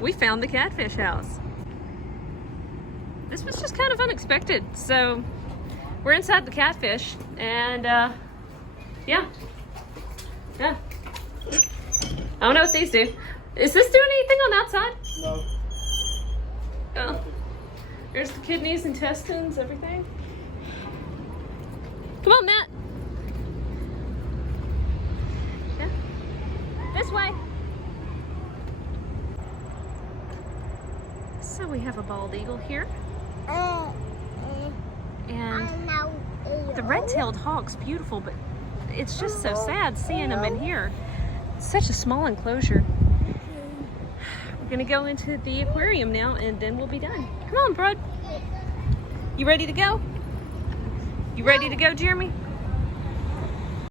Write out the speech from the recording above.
we found the catfish house. This was just kind of unexpected. So we're inside the catfish and yeah. I don't know what these do. Is this doing anything on that side? No. Oh. There's the kidneys, intestines, everything. Come on, Matt. Yeah. This way. So we have a bald eagle here. And the red-tailed hawk's beautiful, but it's just so sad seeing them in here. It's such a small enclosure. We're gonna go into the aquarium now and then we'll be done. Come on, bud. You ready to go? You ready to go, Jeremy?